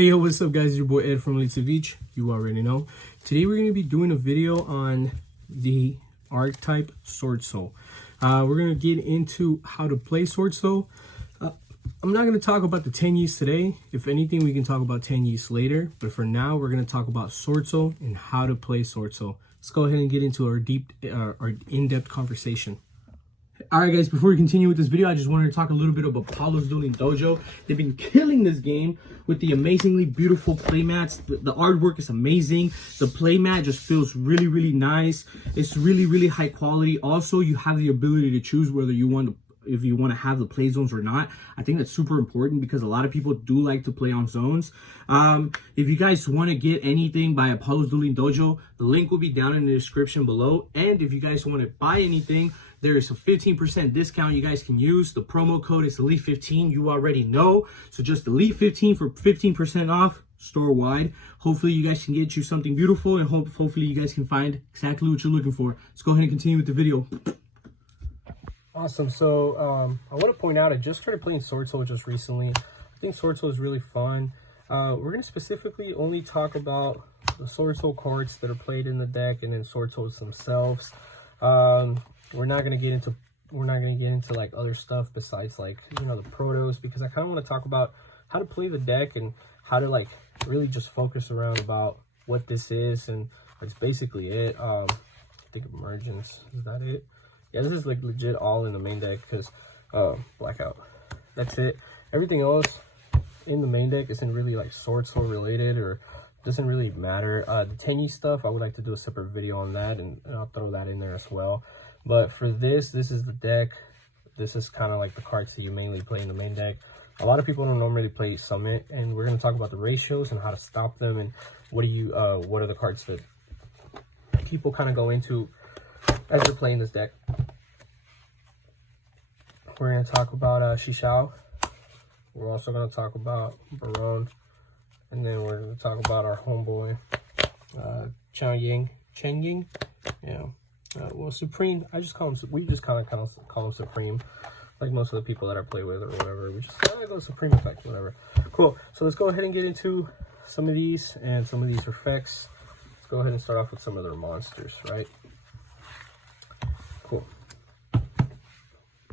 Hey, yo, what's up, guys? It's your boy Ed from Savij. You already know. Today we're going to be doing a video on the Archtype SwordSoul. We're going to get into how to play SwordSoul. I'm not going to talk about the Taiye today. If anything, we can talk about Taiye later. But for now, we're going to talk about SwordSoul and how to play SwordSoul. Let's go ahead and get into our in-depth conversation. Alright guys, before we continue with this video, I just wanted to talk a little bit about Apollo's Dueling Dojo. They've been killing this game with the amazingly beautiful playmats. The artwork is amazing. The playmat just feels really, really nice. It's really, really high quality. Also, you have the ability to choose whether you want to, if you want to have the play zones or not. I think that's super important because a lot of people do like to play on zones. If you guys want to get anything by Apollo's Dueling Dojo, the link will be down in the description below. And if you guys want to buy anything, there is a 15% discount you guys can use. The promo code is Elite15. You already know. So just Elite15 for 15% off store-wide. Hopefully you guys can get you something beautiful, and hopefully you guys can find exactly what you're looking for. Let's go ahead and continue with the video. Awesome. So I want to point out, I just started playing SwordSoul just recently. I think SwordSoul is really fun. We're going to specifically only talk about the SwordSoul cards that are played in the deck, and then SwordSouls themselves. We're not gonna get into like other stuff besides, like, you know, the Protos, because I kind of want to talk about how to play the deck and how to like really just focus around about what this is, and that's basically it. I think Emergence, is that it? Yeah, this is like legit all in the main deck because blackout. That's it. Everything else in the main deck isn't really like SwordSoul related, or doesn't really matter. The Taiye stuff, I would like to do a separate video on that, and I'll throw that in there as well. But for this is the deck. This is kind of like the cards that you mainly play in the main deck. A lot of people don't normally play Summit, and we're going to talk about the ratios and how to stop them, and what are the cards that people kind of go into as they're playing this deck. We're going to talk about Xiaofang. We're also going to talk about Barone, and then we're going to talk about our homeboy Chen Ying. Yeah. Well, Supreme, we just kind of call him Supreme, like most of the people that I play with or whatever. We just go Supreme effect, whatever. Cool. So let's go ahead and get into some of these and some of these effects. Let's go ahead and start off with some of their monsters, right? Cool.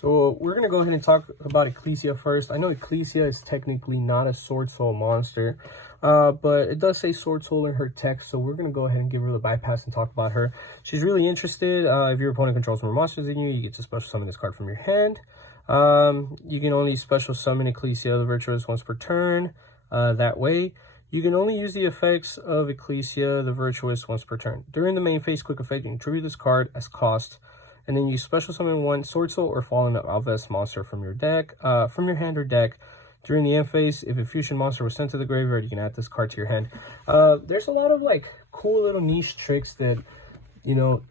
So we're going to go ahead and talk about Euclidia first. I know Euclidia is technically not a SwordSoul monster, but it does say SwordSoul in her text, so we're going to go ahead and give her the bypass and talk about her. She's really interested. If your opponent controls more monsters than you, you get to special summon this card from your hand. You can only special summon Euclidia the Virtuous once per turn. That way, you can only use the effects of Euclidia the Virtuous once per turn. During the main phase quick effect, you can tribute this card as cost, and then you special summon one SwordSoul or Fallen Alves monster from your deck, from your hand or deck. During the end phase, if a fusion monster was sent to the graveyard, you can add this card to your hand. There's a lot of like cool little niche tricks that, you know,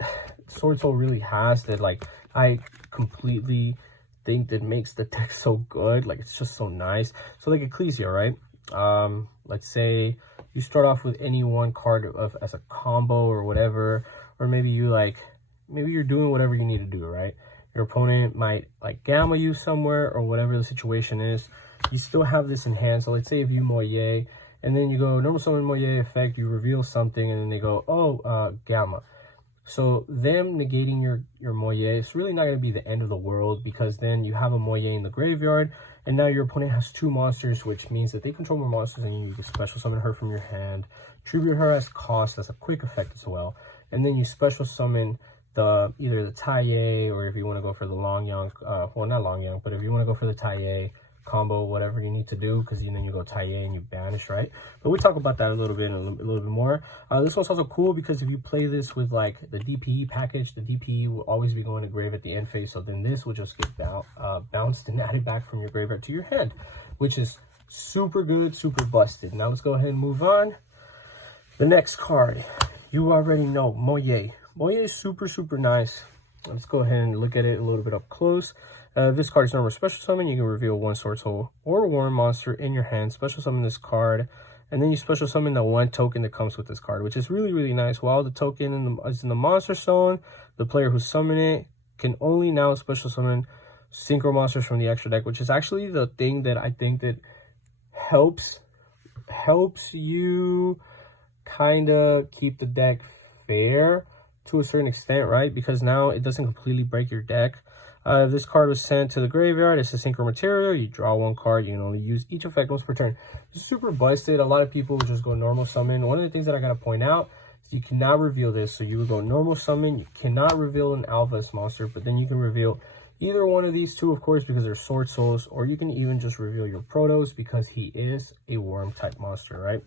SwordSoul really has that like I completely think that makes the deck so good. Like, it's just so nice. So like Euclidia, right? Let's say you start off with any one card as a combo or whatever, or maybe you're doing whatever you need to do, right? Your opponent might like gamma you somewhere or whatever the situation is. You still have this in hand. So let's say if you Moye, and then you go normal summon Moye effect, you reveal something, and then they go, oh, gamma. So them negating your Moye, it's really not going to be the end of the world, because then you have a Moye in the graveyard, and now your opponent has two monsters, which means that they control more monsters than you. You can special summon her from your hand, tribute her as cost as a quick effect as well, and then you special summon either the Taiye, or if you want to go for the Long Yang, well, not Long Yang, but if you want to go for the Taiye combo, whatever you need to do, because then you go Taiye and you banish, right? But we'll talk about that a little bit more. This one's also cool because if you play this with like the DPE package, the DPE will always be going to grave at the end phase, so then this will just get bounced and added back from your graveyard to your hand, which is super good, super busted. Now let's go ahead and move on. The next card, you already know, Moye. Moye is super, super nice. Let's go ahead and look at it a little bit up close. This card is normal special summon. You can reveal one SwordSoul or Warren monster in your hand. Special summon this card, and then you special summon the one token that comes with this card, which is really, really nice. While the token is in the monster zone, the player who summoned it can only now special summon synchro monsters from the extra deck, which is actually the thing that I think that helps helps you kind of keep the deck fair to a certain extent, right? Because now it doesn't completely break your deck. If this card was sent to the graveyard, it's a synchro material. You draw one card. You can only use each effect once per turn. It's super busted. A lot of people just go normal summon. One of the things that I gotta point out is you cannot reveal this. So you would go normal summon. You cannot reveal an Alphas monster, but then you can reveal either one of these two, of course, because they're Sword Souls, or you can even just reveal your Protos because he is a worm type monster, right?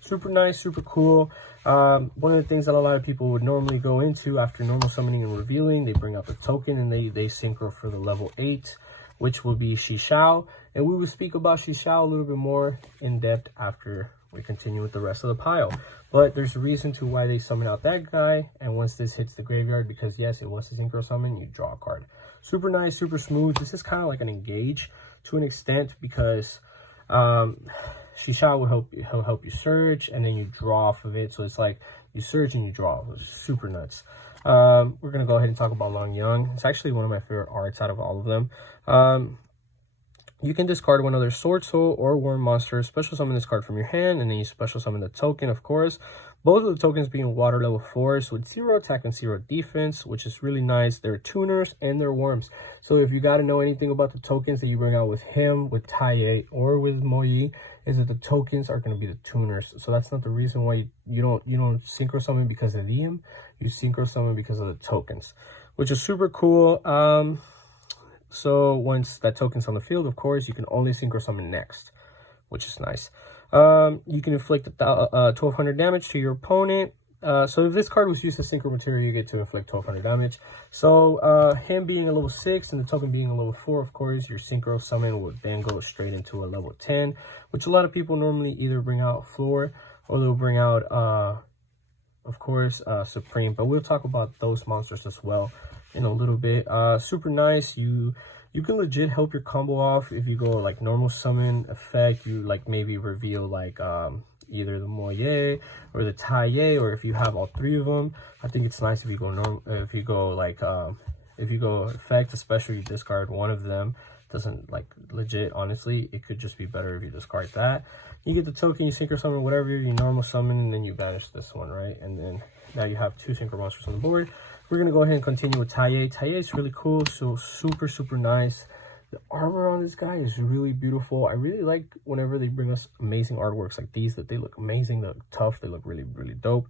Super nice, super cool. One of the things that a lot of people would normally go into after normal summoning and revealing, they bring out the token and they synchro for the level 8, which will be XiXiao. And we will speak about XiXiao a little bit more in depth after we continue with the rest of the pile. But there's a reason to why they summon out that guy. And once this hits the graveyard, because yes, it was a synchro summon, you draw a card. Super nice, super smooth. This is kind of like an engage to an extent because XiXiao will help you surge and then you draw off of it. So it's like you surge and you draw. It's super nuts. We're gonna go ahead and talk about Long Young. It's actually one of my favorite arts out of all of them. You can discard one other Sword Soul or Worm monster, special summon this card from your hand, and then you special summon the token, of course. Both of the tokens being water level 4s with 0 attack and 0 defense, which is really nice. They're tuners and they're worms. So if you got to know anything about the tokens that you bring out with him, with Taiye, or with Moyi, is that the tokens are going to be the tuners. So that's not the reason why you don't synchro summon because of them. You synchro summon because of the tokens, which is super cool. So once that token's on the field, of course, you can only synchro summon next, which is nice. You can inflict 1200 damage to your opponent. So if this card was used as synchro material, you get to inflict 1200 damage. So him being a level 6 and the token being a level 4, of course, your synchro summon would then go straight into a level 10, which a lot of people normally either bring out Floor or they'll bring out, of course, Supreme. But we'll talk about those monsters as well in a little bit. Super nice. You can legit help your combo off if you go like normal summon effect. You like maybe reveal like either the Moye or the Taiye, or if you have all 3 of them. I think it's nice if you go normal, if you go effect, especially you discard one of them. Doesn't like legit, honestly, it could just be better if you discard that. You get the token, you synchro summon whatever you normal summon, and then you banish this one, right? And then now you have 2 synchro monsters on the board. We're gonna go ahead and continue with Taiye. Taiye is really cool, so super nice. The armor on this guy is really beautiful. I really like whenever they bring us amazing artworks like these, that they look amazing, they look tough, they look really dope.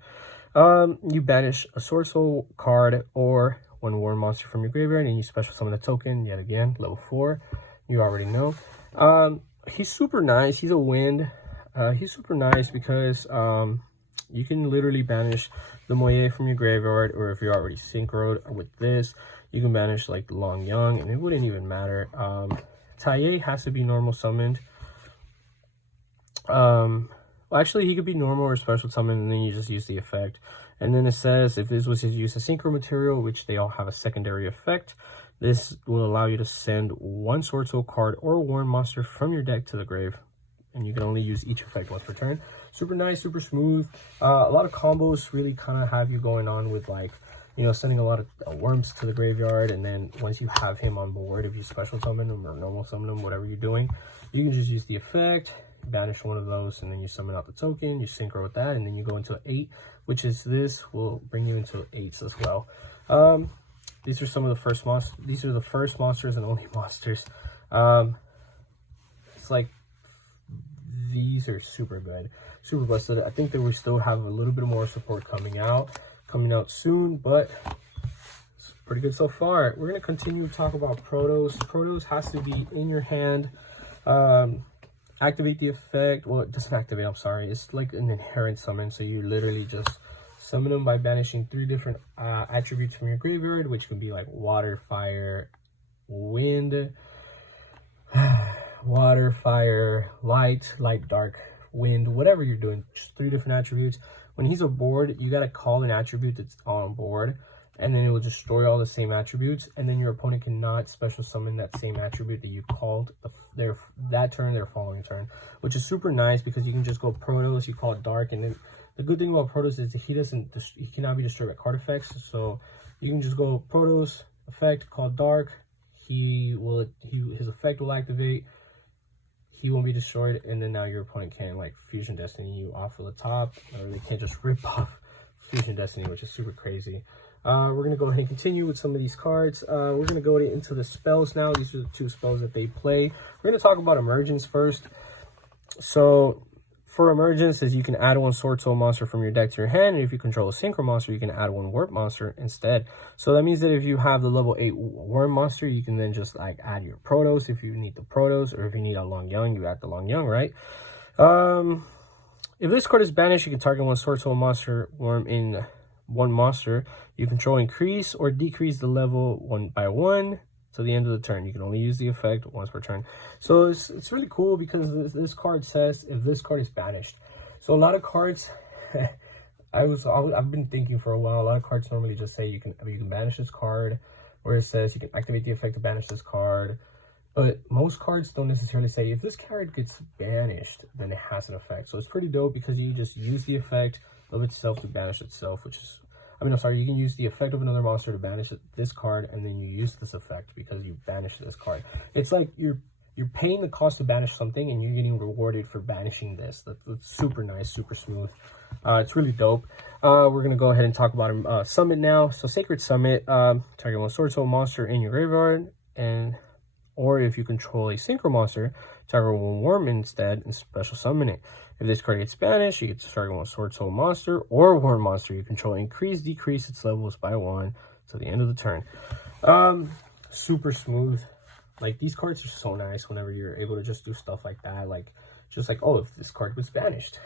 You banish a Sword Soul card or one Worm monster from your graveyard, and you special summon a token, yet again, level 4. You already know. He's super nice. He's a wind. He's super nice because you can literally banish the Moye from your graveyard, or if you're already synchroed with this, you can banish like the Long Young, and it wouldn't even matter. Taiye has to be normal summoned. Well, actually, he could be normal or special summoned, and then you just use the effect. And then it says if this was his use of synchro material, which they all have a secondary effect, this will allow you to send 1 Sword Soul card or Worm monster from your deck to the grave, and you can only use each effect once per turn. Super nice, super smooth. A lot of combos really kind of have you going on with, like, you know, sending a lot of worms to the graveyard, and then once you have him on board, if you special summon him or normal summon him, whatever you're doing, you can just use the effect, banish one of those, and then you summon out the token, you synchro with that, and then you go into 8, which is this will bring you into 8s as well. These are some of the first monsters. These are the first monsters and only monsters. It's like, these are super good, super busted. I think that we still have a little bit more support coming out soon, but it's pretty good so far. We're going to continue to talk about Protos. Protos has to be in your hand. Activate the effect. Well, it doesn't activate, I'm sorry. It's like an inherent summon, so you literally just summon them by banishing 3 different attributes from your graveyard, which can be like water, fire, wind, water, fire, light, dark, wind, whatever you're doing, just 3 different attributes. When he's aboard, you got to call an attribute that's on board, and then it will destroy all the same attributes, and then your opponent cannot special summon that same attribute that you called that turn, their following turn, which is super nice because you can just go Protos, you call it dark, and then the good thing about Protos is that he cannot be destroyed by card effects, so you can just go Protos effect, call dark, his effect will activate, he won't be destroyed, and then now your opponent can like Fusion Destiny you off of the top, or they can't just rip off Fusion Destiny, which is super crazy. We're gonna go ahead and continue with some of these cards. We're gonna go into the spells now. These are the 2 spells that they play. We're gonna talk about Emergence first. So for Emergence, is you can add 1 SwordSoul monster from your deck to your hand, and if you control a Synchro monster, you can add 1 Warp monster instead. So that means that if you have the level 8 Worm monster, you can then just like add your Protos if you need the Protos, or if you need a Long Young, you add the Long Young, right? If this card is banished, you can target 1 SwordSoul monster worm in 1 monster you control, increase or decrease the level 1 by 1 to the end of the turn. You can only use the effect once per turn. So it's really cool because this card says if this card is banished. So a lot of cards, I've been thinking for a while. A lot of cards normally just say you can banish this card, or it says you can activate the effect to banish this card. But most cards don't necessarily say if this card gets banished, then it has an effect. So it's pretty dope because you just use the effect of itself to banish itself, which is, I'm sorry, you can use the effect of another monster to banish this card, and then you use this effect because you banished this card. It's like you're paying the cost to banish something, and you're getting rewarded for banishing this. That's super nice, super smooth. It's really dope. We're gonna go ahead and talk about Summit now. So Sacred Summit, target 1 SwordSoul monster in your graveyard, or if you control a Synchro monster, target 1 Worm instead and special summon it. If this card gets banished, you get to target 1 SwordSoul monster or Worm monster you control, increase, decrease its levels by 1 to the end of the turn. Super smooth. Like, these cards are so nice whenever you're able to just do stuff like that. Like, just like, oh, if this card was banished.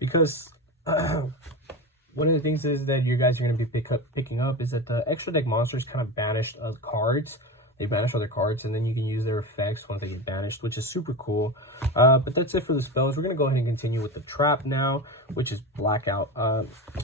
Because one of the things is that you guys are going to be picking up is that the extra deck monsters kind of banished cards. They banish other cards, and then you can use their effects once they get banished, which is super cool. But that's it for the spells. We're going to go ahead and continue with the trap now, which is Blackout.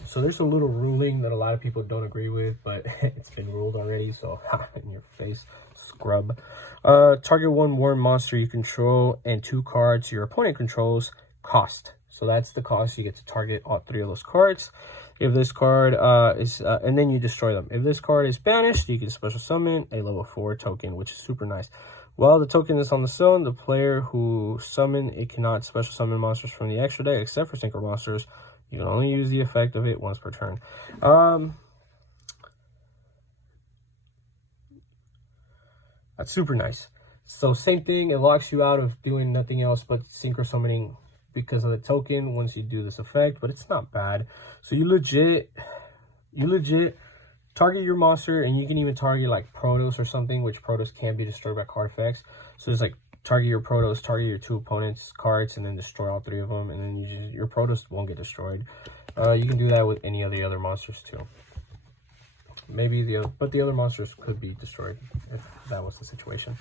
So there's a little ruling that a lot of people don't agree with, but it's been ruled already, so in your face, scrub. Target 1 Worm monster you control and 2 cards your opponent controls cost. So that's the cost. You get to target all 3 of those cards. If this card and then you destroy them. If this card is banished, you can special summon a level 4 token, which is super nice. While the token is on the zone, the player who summoned it cannot special summon monsters from the extra deck except for Synchro monsters. You can only use the effect of it once per turn. That's super nice. So same thing, it locks you out of doing nothing else but Synchro summoning because of the token once you do this effect, but it's not bad. So you legit target your monster, and you can even target like Protos or something, which Protos can be destroyed by card effects. So it's like target your Protos, target your 2 opponents' cards, and then destroy all 3 of them, and then your Protos won't get destroyed. You can do that with any of the other monsters too. Maybe but the other monsters could be destroyed if that was the situation.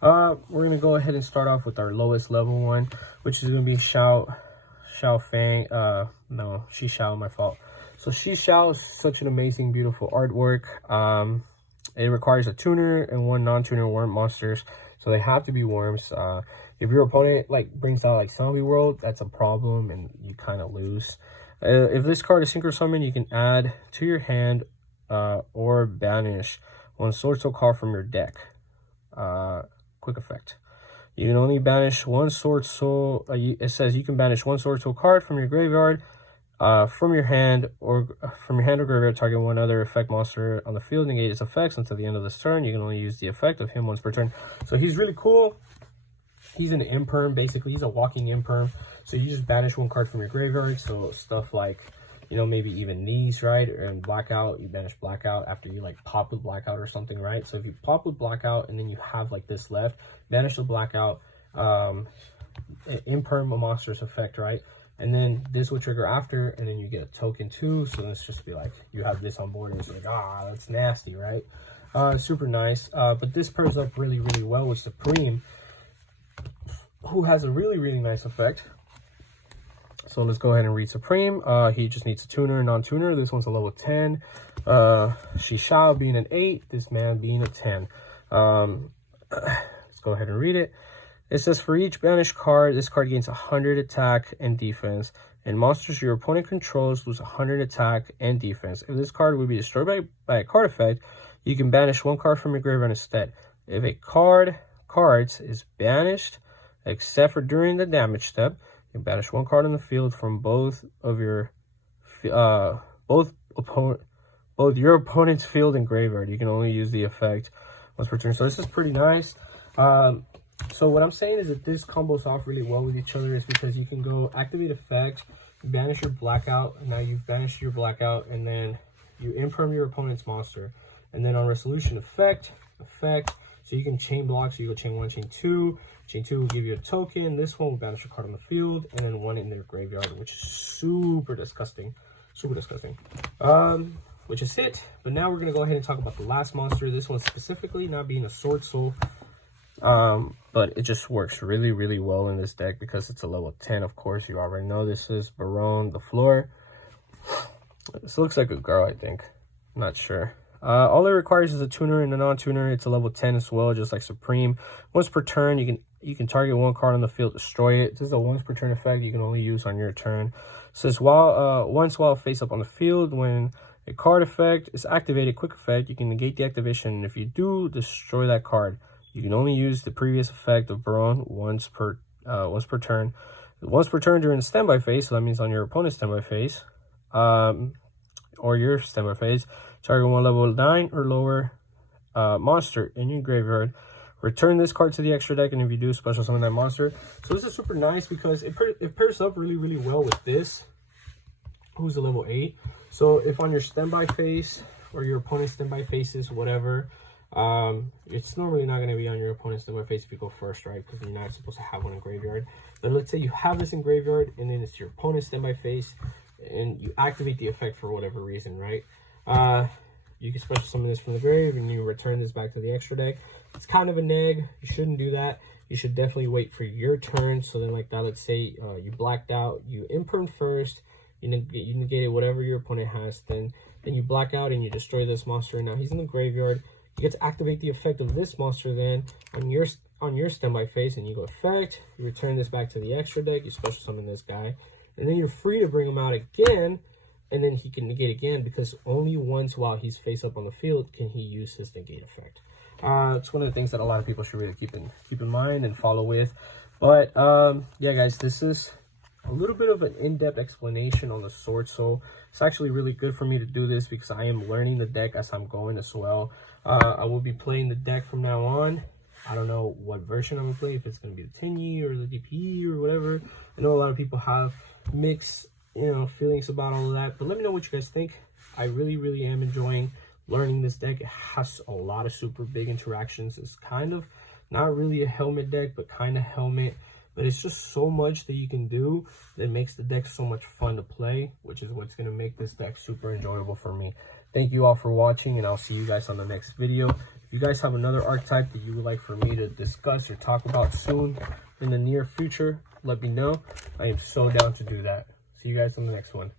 We're going to go ahead and start off with our lowest level one, which is going to be Xiaofang. No, Xiao, my fault. So Xiao is such an amazing, beautiful artwork. It requires a tuner and 1 non-tuner worm monsters, so they have to be worms. If your opponent like brings out like Zombie World, that's a problem, and you kind of lose. If this card is Synchro Summon, you can add to your hand or banish 1 SwordSoul card from your deck. Quick effect. You can only banish 1 SwordSoul. It says you can banish 1 SwordSoul card from your graveyard, from your hand or graveyard. Target 1 other effect monster on the field, negate its effects until the end of this turn. You can only use the effect of him once per turn. So he's really cool. He's an imperm, basically. He's a walking imperm. So you just banish 1 card from your graveyard. So stuff like, you know, maybe even these, right? And Blackout, you banish Blackout after you like pop with Blackout or something, right? So if you pop with Blackout and then you have like this left, banish the Blackout, imperm a monster's effect, right? And then this will trigger after, and then you get a token too. So let's just be like, you have this on board and it's like, that's nasty, right? Super nice. But this pairs up really, really well with Supreme, who has a really, really nice effect. So let's go ahead and read Supreme. He just needs a tuner, non-tuner. This one's a level 10. Xiao being an 8, this man being a 10. Let's go ahead and read it. It says, for each banished card, this card gains 100 attack and defense, and monsters your opponent controls lose 100 attack and defense. If this card would be destroyed by a card effect, you can banish 1 card from your graveyard instead. If a cards is banished, except for during the damage step. You banish one card on the field from both of your both your opponent's field and graveyard. You can only use the effect once per turn. So this is pretty nice. So what I'm saying is that this combos off really well with each other is because you can go activate effect, banish your blackout, and now you've banished your blackout, and then you imperm your opponent's monster. And then on resolution effect, so you can chain block, so you go chain 1, chain 2. Chain 2 will give you a token. This one will banish a card on the field, and then one in their graveyard, which is super disgusting. Super disgusting. Which is it. But now we're going to go ahead and talk about the last monster. This one specifically, not being a SwordSoul. But it just works really, really well in this deck because it's a level 10, of course. You already know this is Baronne the Floor. This looks like a girl, I think. I'm not sure. All it requires is a tuner and a non-tuner. It's a level 10 as well, just like Supreme. Once per turn, you can target one card on the field, destroy it. This is a once per turn effect you can only use on your turn. It says once while face up on the field, when a card effect is activated, quick effect, you can negate the activation. And if you do, destroy that card. You can only use the previous effect of Baronne once per turn. Once per turn during the standby phase, so that means on your opponent's standby phase, or your standby phase, target one level 9 or lower monster in your graveyard. Return this card to the extra deck, and if you do, special summon that monster. So this is super nice because it pairs up really, really well with this, who's a level 8. So if on your standby phase or your opponent's standby phases, whatever, it's normally not going to be on your opponent's standby phase if you go first, right? Because you're not supposed to have one in graveyard. But let's say you have this in graveyard, and then it's your opponent's standby phase, and you activate the effect for whatever reason, right? You can special summon this from the grave, and you return this back to the extra deck. It's kind of a neg. You shouldn't do that. You should definitely wait for your turn. So then like that, let's say you blacked out, you imperm first, you negated whatever your opponent has, then you black out and you destroy this monster. Now he's in the graveyard. You get to activate the effect of this monster then on your standby phase, and you go effect, you return this back to the extra deck, you special summon this guy, and then you're free to bring him out again, and then he can negate again, because only once while he's face up on the field can he use his negate effect. It's one of the things that a lot of people should really keep in mind and follow with. But yeah, guys, this is a little bit of an in-depth explanation on the SwordSoul. It's actually really good for me to do this because I am learning the deck as I'm going as well. I will be playing the deck from now on. I don't know what version I'm going to play, if it's going to be the Taiye or the DPE or whatever. I know a lot of people have mixed, feelings about all of that, but let me know what you guys think. I really, really am enjoying learning this deck. It has a lot of super big interactions. It's kind of not really a helmet deck, but kind of helmet. But it's just so much that you can do that makes the deck so much fun to play, which is what's going to make this deck super enjoyable for me. Thank you all for watching, and I'll see you guys on the next video. If you guys have another archetype that you would like for me to discuss or talk about soon in the near future, let me know. I am so down to do that. See you guys on the next one.